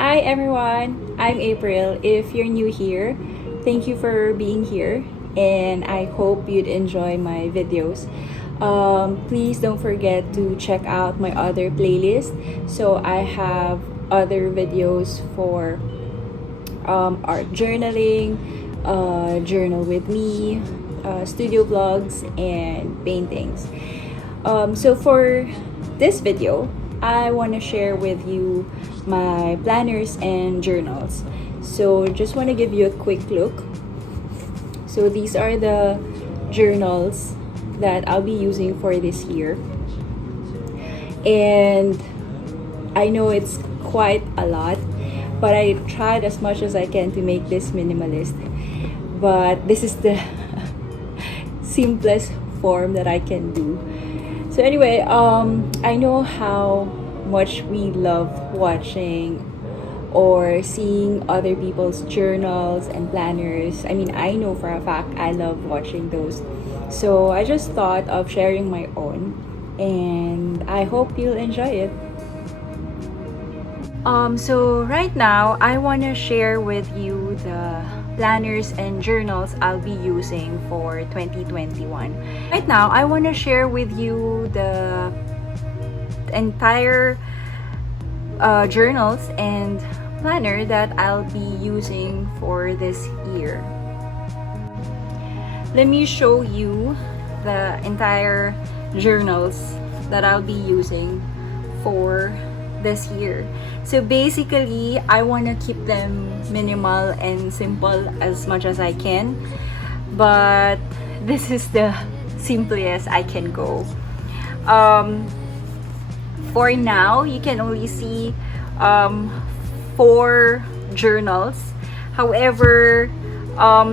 Hi everyone, I'm April. If you're new here, thank you for being here and I hope you'd enjoy my videos. Please don't forget to check out my other playlist. So I have other videos for art journaling, journal with me, studio vlogs, and paintings. So for this video, I want to share with you my planners and journals. So just want to give you a quick look. So these are the journals that I'll be using for this year. And I know it's quite a lot, but I tried as much as I can to make this minimalist. But this is the simplest form that I can do. So anyway, I know how much we love watching or seeing other people's journals and planners. I mean, I know for a fact I love watching those. So I just thought of sharing my own and I hope you'll enjoy it. So right now, I want to share with you the planners and journals I'll be using for 2021. Right now, I want to share with you the entire journals and planner that I'll be using for this year. Let me show you the entire journals that I'll be using for this year. So basically, I want to keep them minimal and simple as much as I can, but this is the simplest I can go. For now, you can only see 4 journals. However,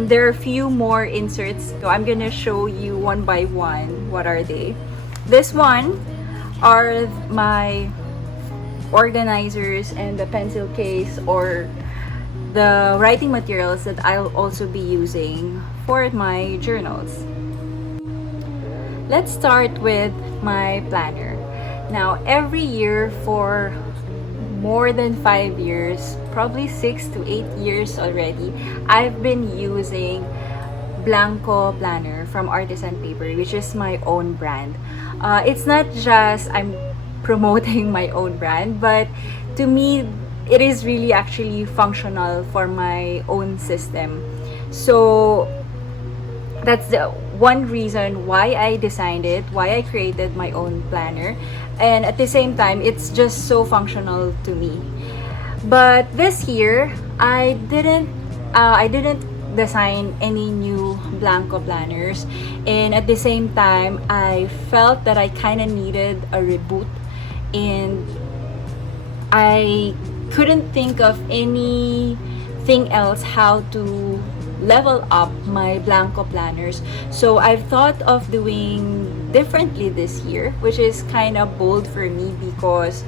there are a few more inserts, so I'm gonna show you one by one. What are they? This one are my organizers and the pencil case or the writing materials that I'll also be using for my journals. Let's start with my planner. Now, every year for more than 5 years, probably 6 to 8 years already, I've been using Blanco planner from Artisan Paperie, which is my own brand. It's not just I'm promoting my own brand, but to me it is really actually functional for my own system. So that's the one reason why I designed it, why I created my own planner, and at the same time it's just so functional to me. But this year I didn't design any new Blanco planners, and at the same time I felt that I kind of needed a reboot and I couldn't think of anything else how to level up my Blanco planners. So I've thought of doing differently this year, which is kind of bold for me because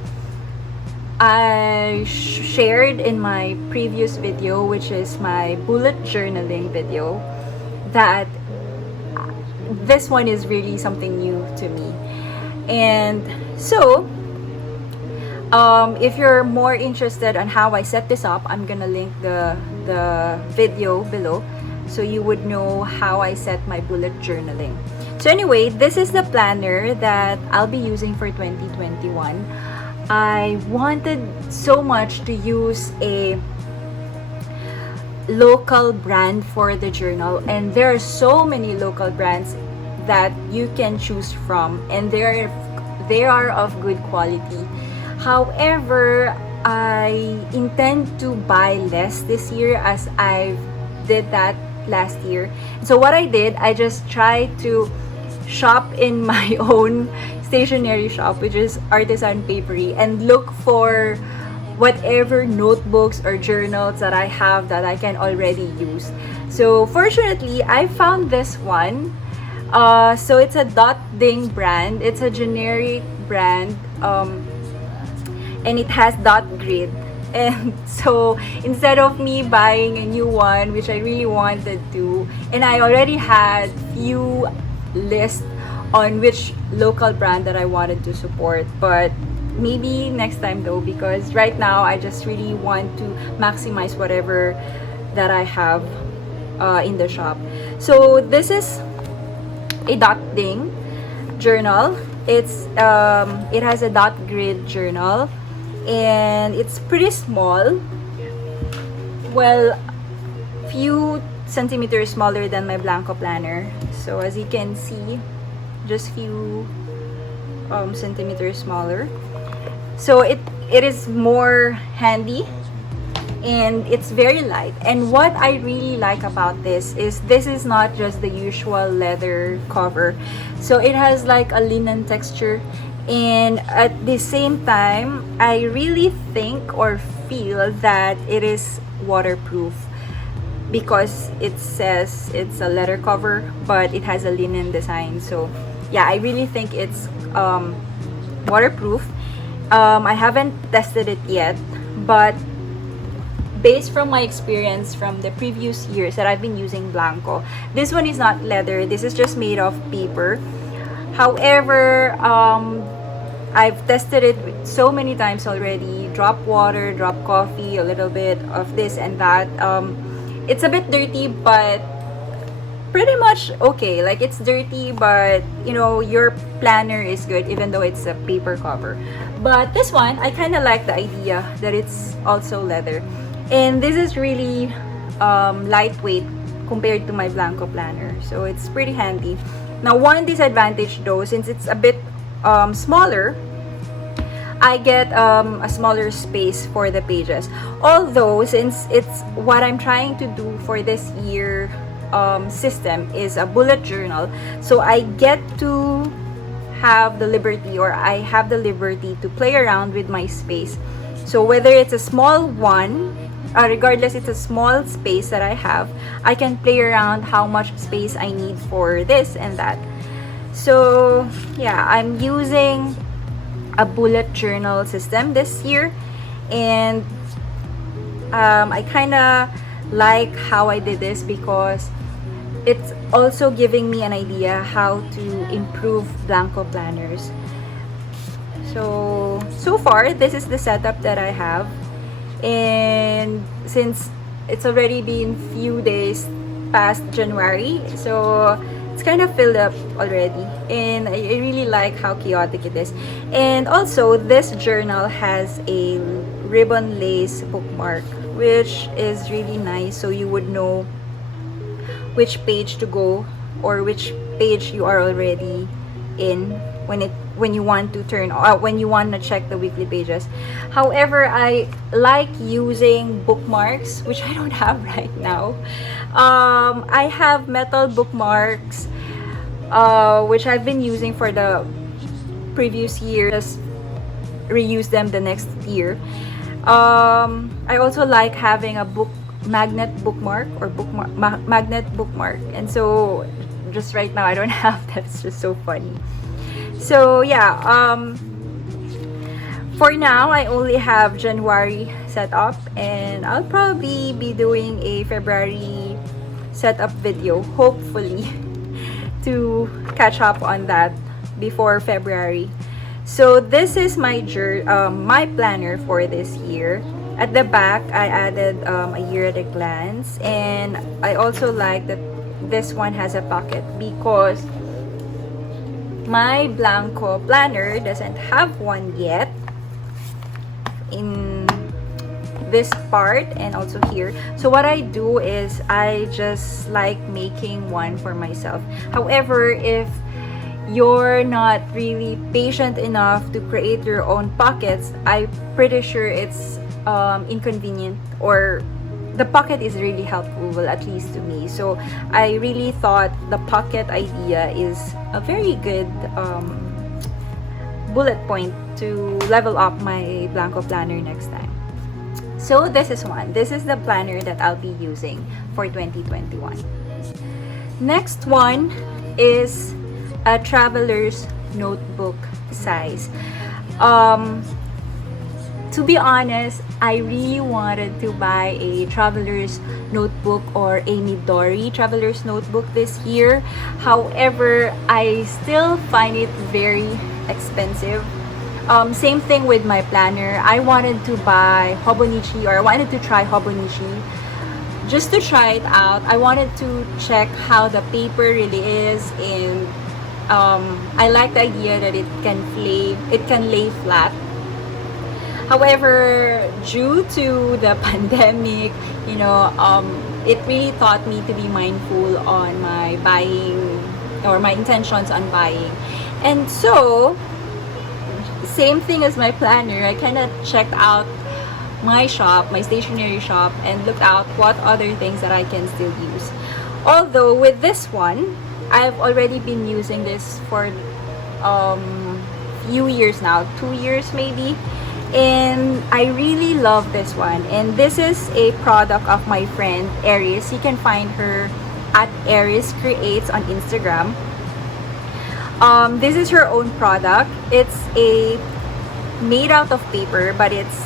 I shared in my previous video, which is my bullet journaling video, that this one is really something new to me. And so if you're more interested on how I set this up, I'm gonna link the video below so you would know how I set my bullet journaling. So anyway, this is the planner that I'll be using for 2021. I wanted so much to use a local brand for the journal, and there are so many local brands that you can choose from, and they are of good quality. However, I intend to buy less this year as I did that last year. So what I did, I just tried to shop in my own stationery shop, which is Artisan Paperie, and look for whatever notebooks or journals that I have that I can already use. So fortunately, I found this one. So it's a Dot Ding brand. It's a generic brand. And it has dot grid, and so instead of me buying a new one, which I really wanted to, and I already had few lists on which local brand that I wanted to support, but maybe next time though, because right now I just really want to maximize whatever that I have in the shop. So this is a dot ding journal. It has a dot grid journal, and it's pretty small. Well, few centimeters smaller than my Blanco planner. So as you can see, just few centimeters smaller. So it is more handy, and it's very light. And what I really like about this is not just the usual leather cover. So it has like a linen texture, and at the same time I really think or feel that it is waterproof, because it says it's a leather cover but it has a linen design. So yeah, I really think it's waterproof. I haven't tested it yet, but based from my experience from the previous years that I've been using Blanco, this one is not leather, this is just made of paper. However, I've tested it so many times already. Drop water, drop coffee, a little bit of this and that. It's a bit dirty, but pretty much okay. Like, it's dirty, but you know, your planner is good even though it's a paper cover. But this one, I kind of like the idea that it's also leather. And this is really lightweight compared to my Blanco planner. So it's pretty handy. Now, one disadvantage though, since it's a bit smaller, I get a smaller space for the pages. Although, since it's what I'm trying to do for this year system is a bullet journal, so I get to have the liberty, or I have the liberty to play around with my space. So whether it's a small one, regardless it's a small space that I have, I can play around how much space I need for this and that. So yeah, I'm using a bullet journal system this year, and I kind of like how I did this because it's also giving me an idea how to improve Blanco planners. So far this is the setup that I have, and since it's already been few days past January, so it's kind of filled up already, and I really like how chaotic it is. And also, this journal has a ribbon lace bookmark, which is really nice, so you would know which page to go or which page you are already in when you want to when you want to check the weekly pages. However, I like using bookmarks, which I don't have right now. I have metal bookmarks, which I've been using for the previous year, just reuse them the next year. I also like having a magnet bookmark, or magnet bookmark, and so just right now I don't have that. It's just so funny. So yeah, for now I only have January set up, and I'll probably be doing a February setup video, hopefully, to catch up on that before February. So this is my my planner for this year. At the back, I added a year at a glance, and I also like that this one has a pocket, because my Blanco planner doesn't have one yet in this part and also here. So what I do is I just like making one for myself. However, if you're not really patient enough to create your own pockets, I'm pretty sure it's inconvenient, or the pocket is really helpful, well, at least to me. So I really thought the pocket idea is a very good bullet point to level up my Blanco planner next time. So this is one. This is the planner that I'll be using for 2021. Next one is a traveler's notebook size. To be honest, I really wanted to buy a traveler's notebook or a Midori traveler's notebook this year. However, I still find it very expensive. Same thing with my planner. I wanted to buy Hobonichi, or I wanted to try Hobonichi just to try it out. I wanted to check how the paper really is, and I like the idea that it can lay flat. However, due to the pandemic, it really taught me to be mindful on my buying, or my intentions on buying. And so, same thing as my planner, I kind of checked out my shop, my stationery shop, and looked out what other things that I can still use. Although with this one, I've already been using this for few years now, 2 years maybe, and I really love this one. And this is a product of my friend Aries. You can find her at Aries Creates on Instagram. This is her own product. It's made out of paper, but it's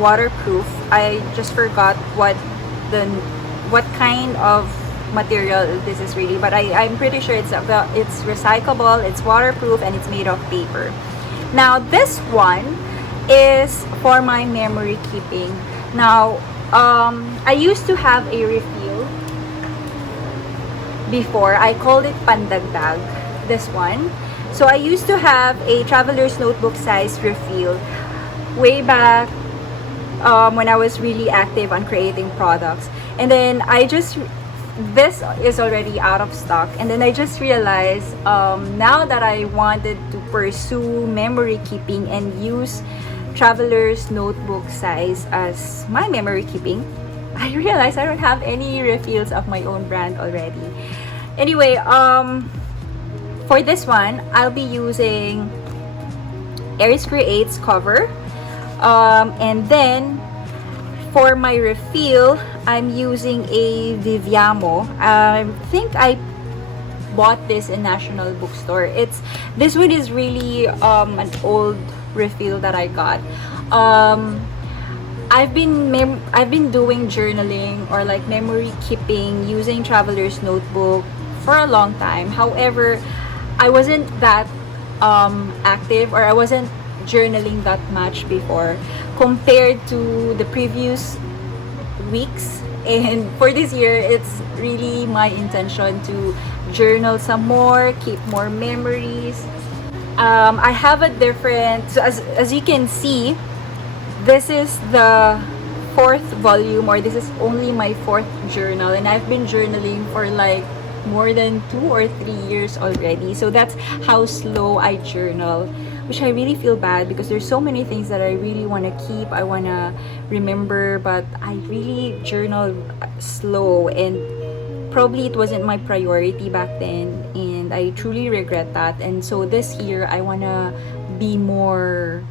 waterproof. I just forgot what kind of material this is really, but I'm pretty sure it's recyclable, it's waterproof, and it's made of paper. Now this one is for my memory keeping. Now I used to have a refill before. I called it pandagdag, this one. So I used to have a traveler's notebook size refill way back when I was really active on creating products, and then this is already out of stock. And then I just realized now that I wanted to pursue memory keeping and use traveler's notebook size as my memory keeping, I realized I don't have any refills of my own brand already. Anyway, for this one, I'll be using Aries Creates cover. And then for my refill, I'm using a Viviamo. I think I bought this in National Bookstore. This one is really an old refill that I got. I've been doing journaling or like memory keeping using traveler's notebook for a long time. However, I wasn't that active, or I wasn't journaling that much before compared to the previous weeks. And for this year, it's really my intention to journal some more, keep more memories. I have a different, so as you can see, this is the 4th volume, or this is only my 4th journal, and I've been journaling for like more than 2 or 3 years already. So that's how slow I journal, which I really feel bad because there's so many things that I really want to keep, I want to remember, but I really journal slow, and probably it wasn't my priority back then, and I truly regret that. And so this year I want to be more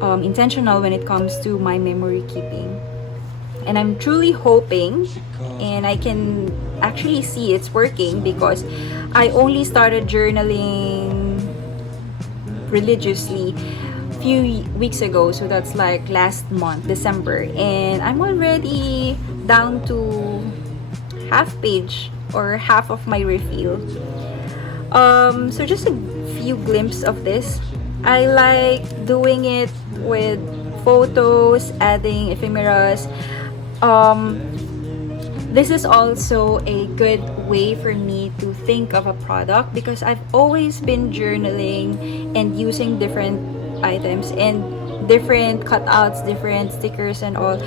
intentional when it comes to my memory keeping. And I'm truly hoping, and I can actually see it's working, because I only started journaling religiously a few weeks ago. So that's like last month, December, and I'm already down to half page or half of my refill. So just a few glimpses of this. I like doing it with photos, adding ephemeras. This is also a good way for me to think of a product, because I've always been journaling and using different items and different cutouts, different stickers and all.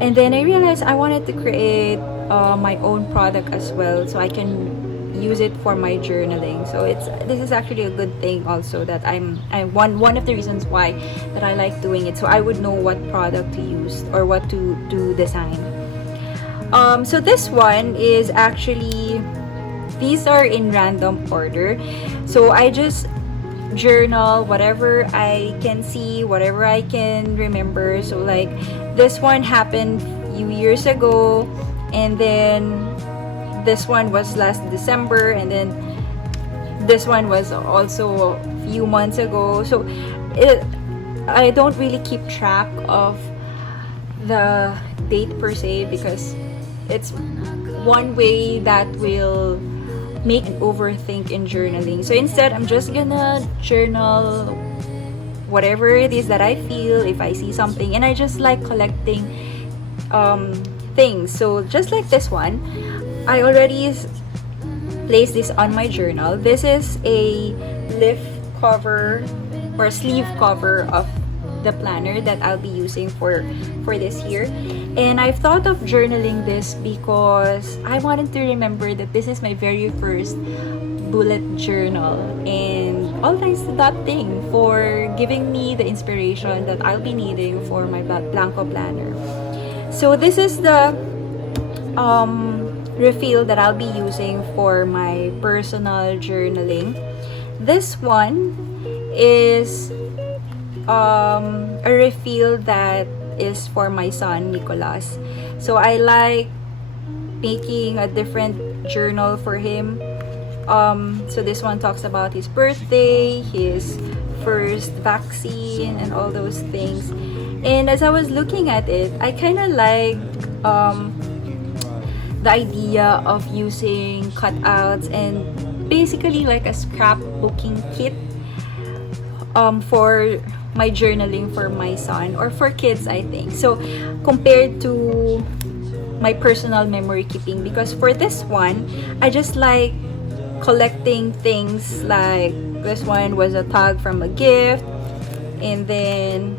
And then I realized I wanted to create my own product as well, so I can use it for my journaling. So this is actually a good thing also, that one of the reasons why that I like doing it, so I would know what product to use or what to design. So this one is actually, these are in random order, so I just journal whatever I can see, whatever I can remember. So like this one happened few years ago, and then this one was last December, and then this one was also a few months ago. So I don't really keep track of the date per se, because it's one way that will make an overthink in journaling. So instead, I'm just gonna journal whatever it is that I feel, if I see something, and I just like collecting things. So just like this one, I already placed this on my journal. This is a leaf cover or sleeve cover of the planner that I'll be using for this year. And I've thought of journaling this because I wanted to remember that this is my very first bullet journal, and all thanks to that thing for giving me the inspiration that I'll be needing for my Blanco planner. So this is the refill that I'll be using for my personal journaling. This one is a refill that is for my son Nicholas. So I like making a different journal for him. So this one talks about his birthday, his first vaccine, and all those things. And as I was looking at it, I kind of like the idea of using cutouts and basically like a scrapbooking kit for my journaling for my son or for kids, I think. So compared to my personal memory keeping, because for this one, I just like collecting things. Like this one was a tag from a gift, and then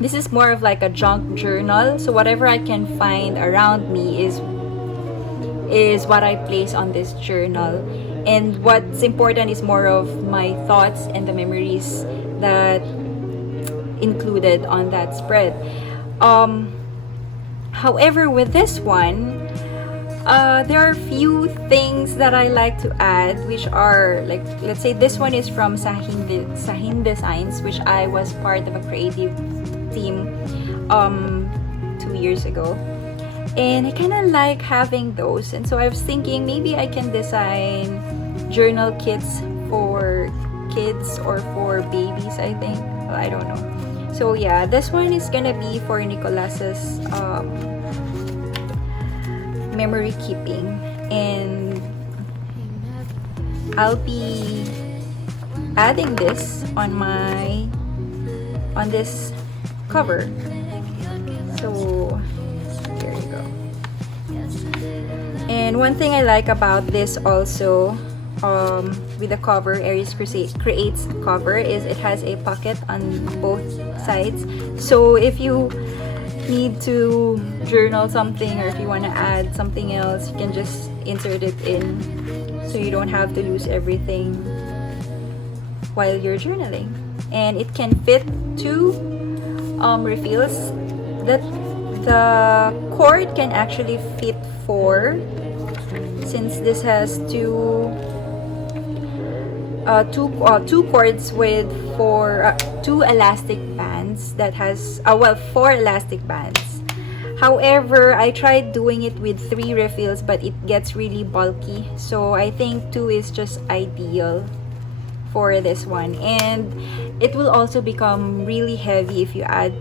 this is more of like a junk journal. So whatever I can find around me is what I place on this journal, and what's important is more of my thoughts and the memories that included on that spread. However, with this one, there are few things that I like to add, which are like, let's say this one is from Sahin Designs, which I was part of a creative team 2 years ago, and I kind of like having those. And so I was thinking maybe I can design journal kits for kids or for babies, I think. I don't know. So yeah, this one is gonna be for Nicolas's memory keeping, and I'll be adding this on this cover. So there you go. And one thing I like about this also, with the cover, Aries creates cover, is it has a pocket on both sides. So if you need to journal something, or if you want to add something else, you can just insert it in, so you don't have to lose everything while you're journaling. And it can fit 2 refills. That the cord can actually fit 4, since this has two cords with 2 elastic bands that has 4 elastic bands. However, I tried doing it with 3 refills, but it gets really bulky, so I think 2 is just ideal for this one. And it will also become really heavy if you add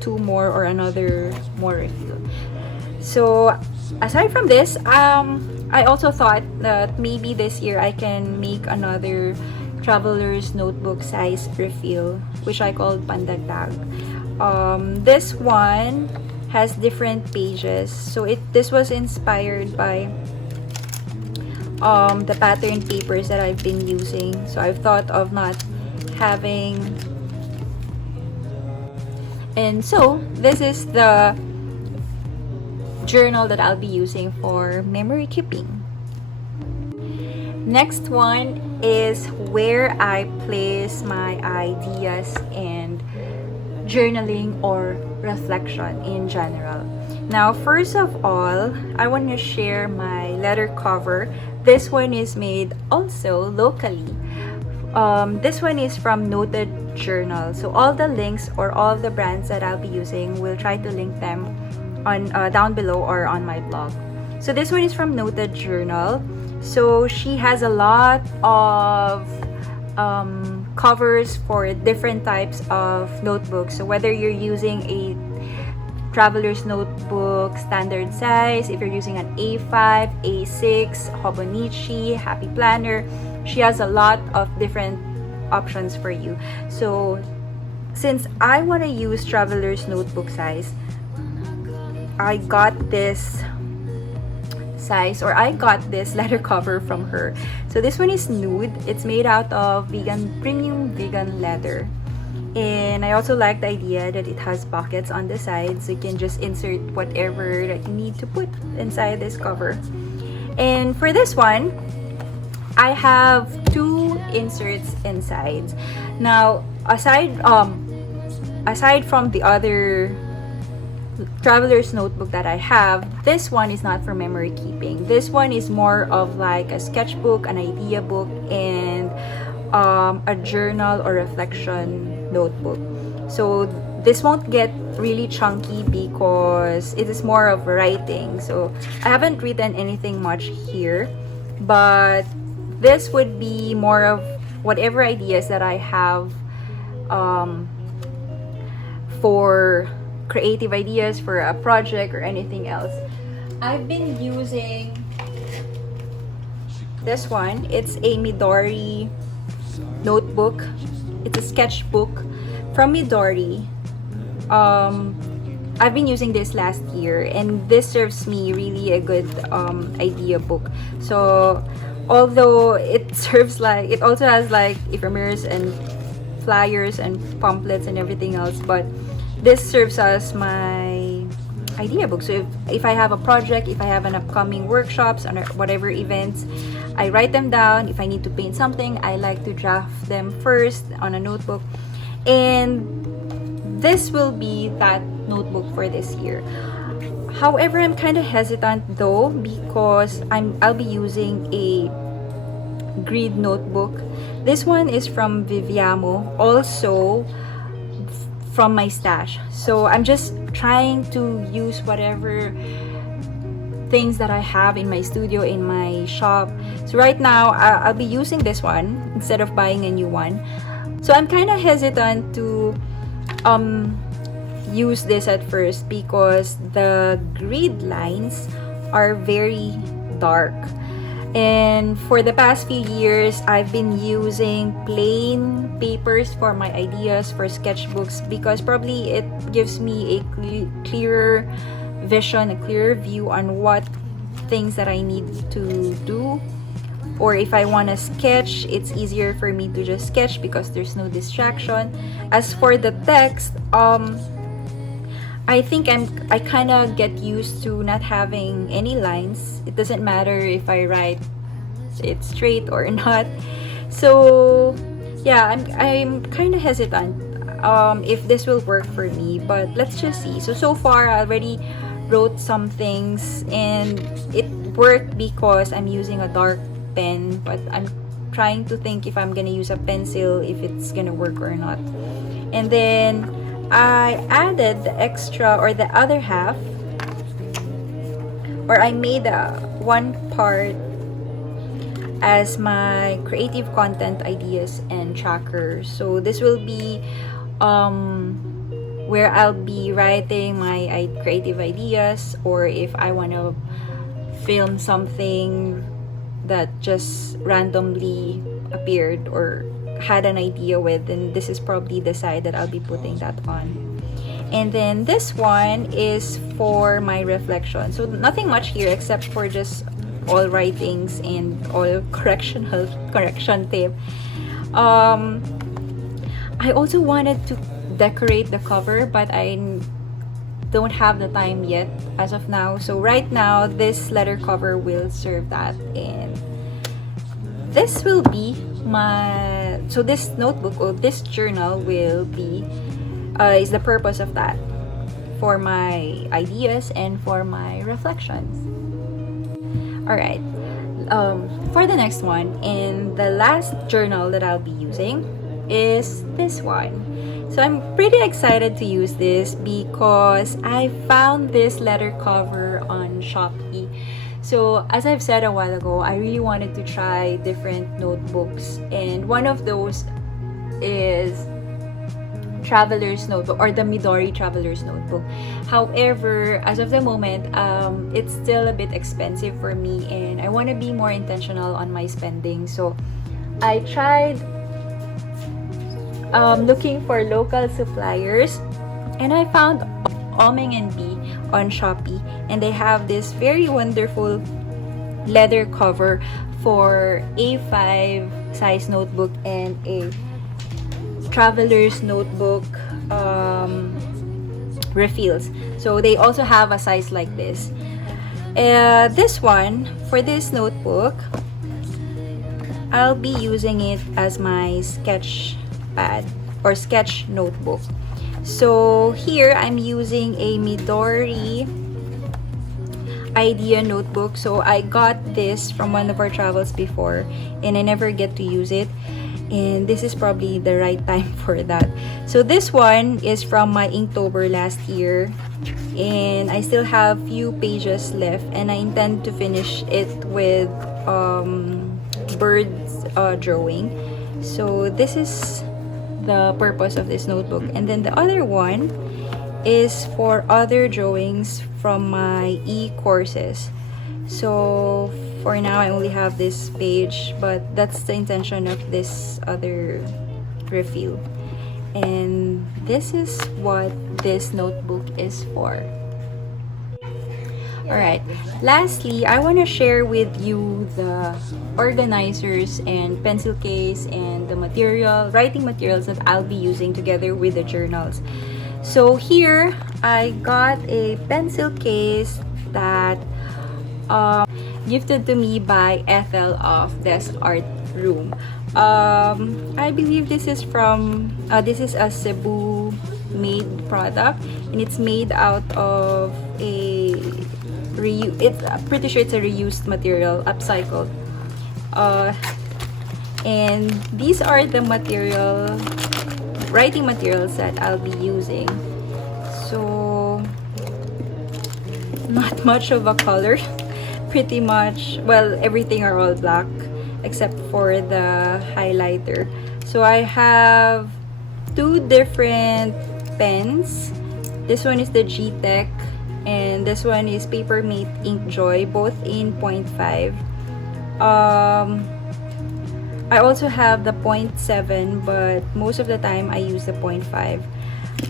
2 more or another more refill. So aside from this, I also thought that maybe this year I can make another traveler's notebook size refill, which I called Pandagdag. This one has different pages, so this was inspired by the pattern papers that I've been using. So I've thought of not having, and so this is the journal that I'll be using for memory keeping. Next one is where I place my ideas and journaling or reflection in general. Now, first of all, I want to share my letter cover. This one is made also locally. This one is from Noted Journal. So all the links or all the brands that I'll be using, we'll try to link them on down below or on my blog. So this one is from Noted Journal. So she has a lot of covers for different types of notebooks. So whether you're using a traveler's notebook standard size, if you're using an A5, A6, Hobonichi, Happy Planner, she has a lot of different options for you. So since I want to use traveler's notebook size, I got this I got this letter cover from her. So this one is nude. It's made out of premium vegan leather. And I also like the idea that it has pockets on the sides, so you can just insert whatever that you need to put inside this cover. And for this one, I have two inserts inside. Now, aside from the other traveler's notebook that I have, this one is not for memory keeping. This one is more of like a sketchbook, an idea book, and a journal or reflection notebook. So this won't get really chunky because it is more of writing. So I haven't written anything much here, but this would be more of whatever ideas that I have for creative ideas for a project or anything else. I've been using this one. It's a Midori notebook. It's a sketchbook from Midori. I've been using this last year, and this serves me really a good idea book. So although it also has like ephemeris and flyers and pamphlets and everything else, but this serves as my idea book. So if I have a project, if I have an upcoming workshops or whatever events, I write them down. If I need to paint something, I like to draft them first on a notebook. And this will be that notebook for this year. However, I'm kind of hesitant though, because I'll be using a grid notebook. This one is from Viviamo, also from my stash. So I'm just trying to use whatever things that I have in my studio, in my shop. So right now, I'll be using this one instead of buying a new one. So I'm kind of hesitant to use this at first because the grid lines are very dark. And for the past few years, I've been using plain papers for my ideas for sketchbooks because probably it gives me a clearer vision, a clearer view on what things that I need to do. Or if I want to sketch, it's easier for me to just sketch because there's no distraction. As for the text, I think I kind of get used to not having any lines. It doesn't matter if I write it straight or not. So yeah, I'm kind of hesitant if this will work for me, but let's just see. So far I already wrote some things and it worked because I'm using a dark pen, but I'm trying to think if I'm gonna use a pencil, if it's gonna work or not. And then I added the extra or the other half, or I made one part as my creative content ideas and tracker. So this will be where I'll be writing my creative ideas, or if I want to film something that just randomly appeared or had an idea with, then this is probably the side that I'll be putting that on. And then this one is for my reflection. So nothing much here except for just all writings and all correction tape. I also wanted to decorate the cover, but I don't have the time yet as of now. So right now, this letter cover will serve that, and this will be this notebook or this journal will be is the purpose of that, for my ideas and for my reflections. All right, for the next one, and the last journal that I'll be using is this one. So I'm pretty excited to use this because I found this letter cover on Shopee. So as I've said a while ago, I really wanted to try different notebooks, and one of those is Traveler's Notebook, or the Midori Traveler's Notebook. However, as of the moment, it's still a bit expensive for me, and I want to be more intentional on my spending. So I tried looking for local suppliers, and I found Omeng and B on Shopee, and they have this very wonderful leather cover for A5 size notebook and a traveler's notebook refills. So they also have a size like this. This one, for this notebook, I'll be using it as my sketch pad or sketch notebook. So here I'm using a Midori Idea notebook. So I got this from one of our travels before and I never get to use it, and this is probably the right time for that. So this one is from my Inktober last year, and I still have few pages left, and I intend to finish it with birds drawing. So this is the purpose of this notebook. And then the other one is for other drawings from my e-courses. So for now I only have this page, but that's the intention of this other refill. And this is what this notebook is for. Alright, lastly, I want to share with you the organizers and pencil case and the writing materials that I'll be using together with the journals. So here, I got a pencil case that gifted to me by Ethel of Desk Art Room. I believe this is from, this is a Cebu made product, and it's made out of I'm pretty sure it's a reused material, upcycled. And these are the writing materials that I'll be using. So not much of a color, pretty much, well, everything are all black except for the highlighter. So I have two different pens. This one is the G-Tech and this one is Papermate Ink Joy, both in 0.5. I also have the 0.7, but most of the time I use the 0.5.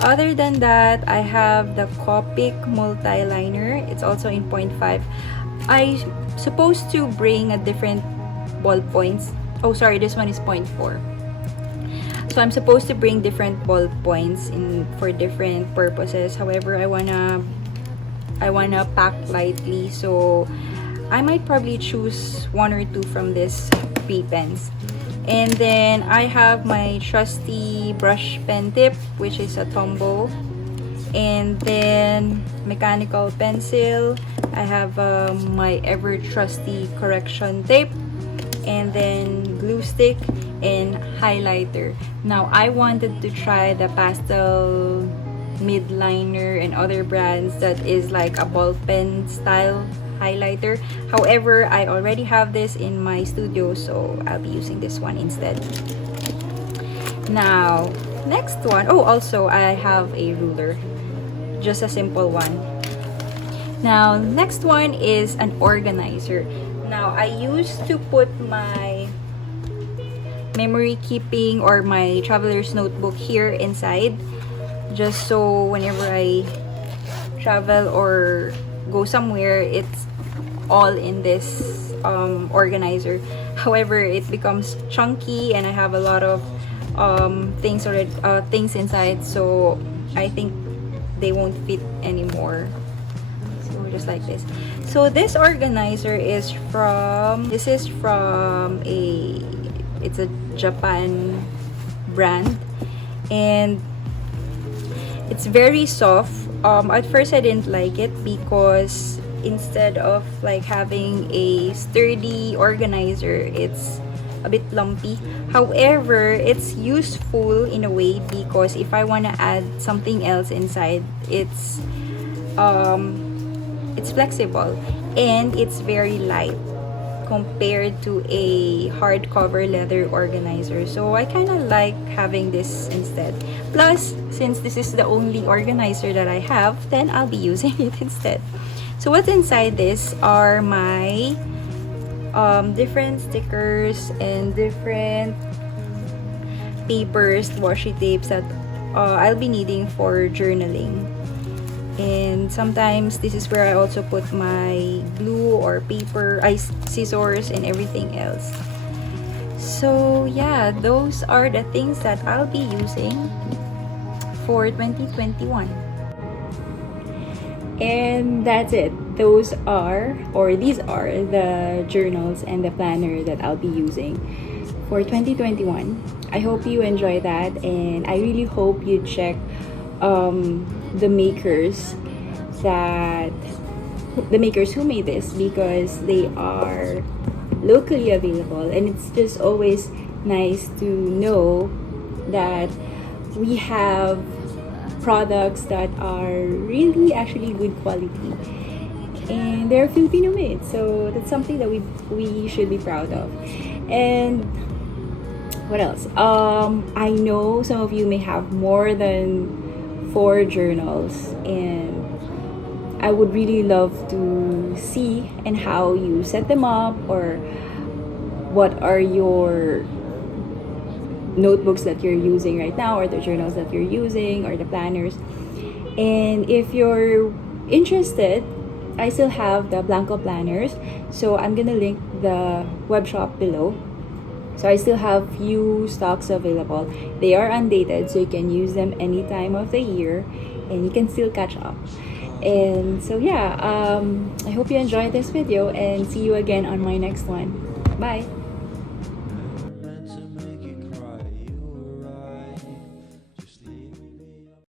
Other than that, I have the Copic multi-liner. It's also in 0.5. I'm supposed to bring a different ballpoints. Oh, sorry, this one is 0.4. So I'm supposed to bring different ballpoints for different purposes. However, I wanna pack lightly, so I might probably choose one or two from this pens. And then I have my trusty brush pen tip, which is a Tombow. And then mechanical pencil. I have my ever trusty correction tape. And then glue stick and highlighter. Now I wanted to try the pastel midliner and other brands that is like a ball pen style highlighter. However, I already have this in my studio, so I'll be using this one instead. Now, next one. Oh, also I have a ruler, just a simple one. Now, next one is an organizer. Now, I used to put my memory keeping or my traveler's notebook here inside, just so whenever I travel or go somewhere, it's all in this organizer. However, it becomes chunky and I have a lot of things inside, so I think they won't fit anymore. So just like this. So this organizer is from it's a Japan brand, and it's very soft. At first I didn't like it because instead of like having a sturdy organizer, it's a bit lumpy. However, it's useful in a way because if I want to add something else inside, it's flexible and it's very light compared to a hardcover leather organizer. So I kind of like having this instead. Plus, since this is the only organizer that I have, then I'll be using it instead. So what's inside this are my different stickers and different papers, washi tapes that I'll be needing for journaling. And sometimes this is where I also put my glue or paper, scissors, and everything else. So yeah, those are the things that I'll be using for 2021. And that's it. These are the journals and the planner that I'll be using for 2021. I hope you enjoy that, and I really hope you check the makers who made this, because they are locally available, and it's just always nice to know that we have products that are really actually good quality, and they're Filipino made, so that's something that we should be proud of. And what else? I know some of you may have more than 4 journals, and I would really love to see and how you set them up, or what are your notebooks that you're using right now, or the journals that you're using, or the planners. And if you're interested, I still have the blanco planners, so I'm gonna link the web shop below. So I still have few stocks available. They are undated, so you can use them any time of the year, and you can still catch up. And so yeah, I hope you enjoyed this video, and see you again on my next one. Bye!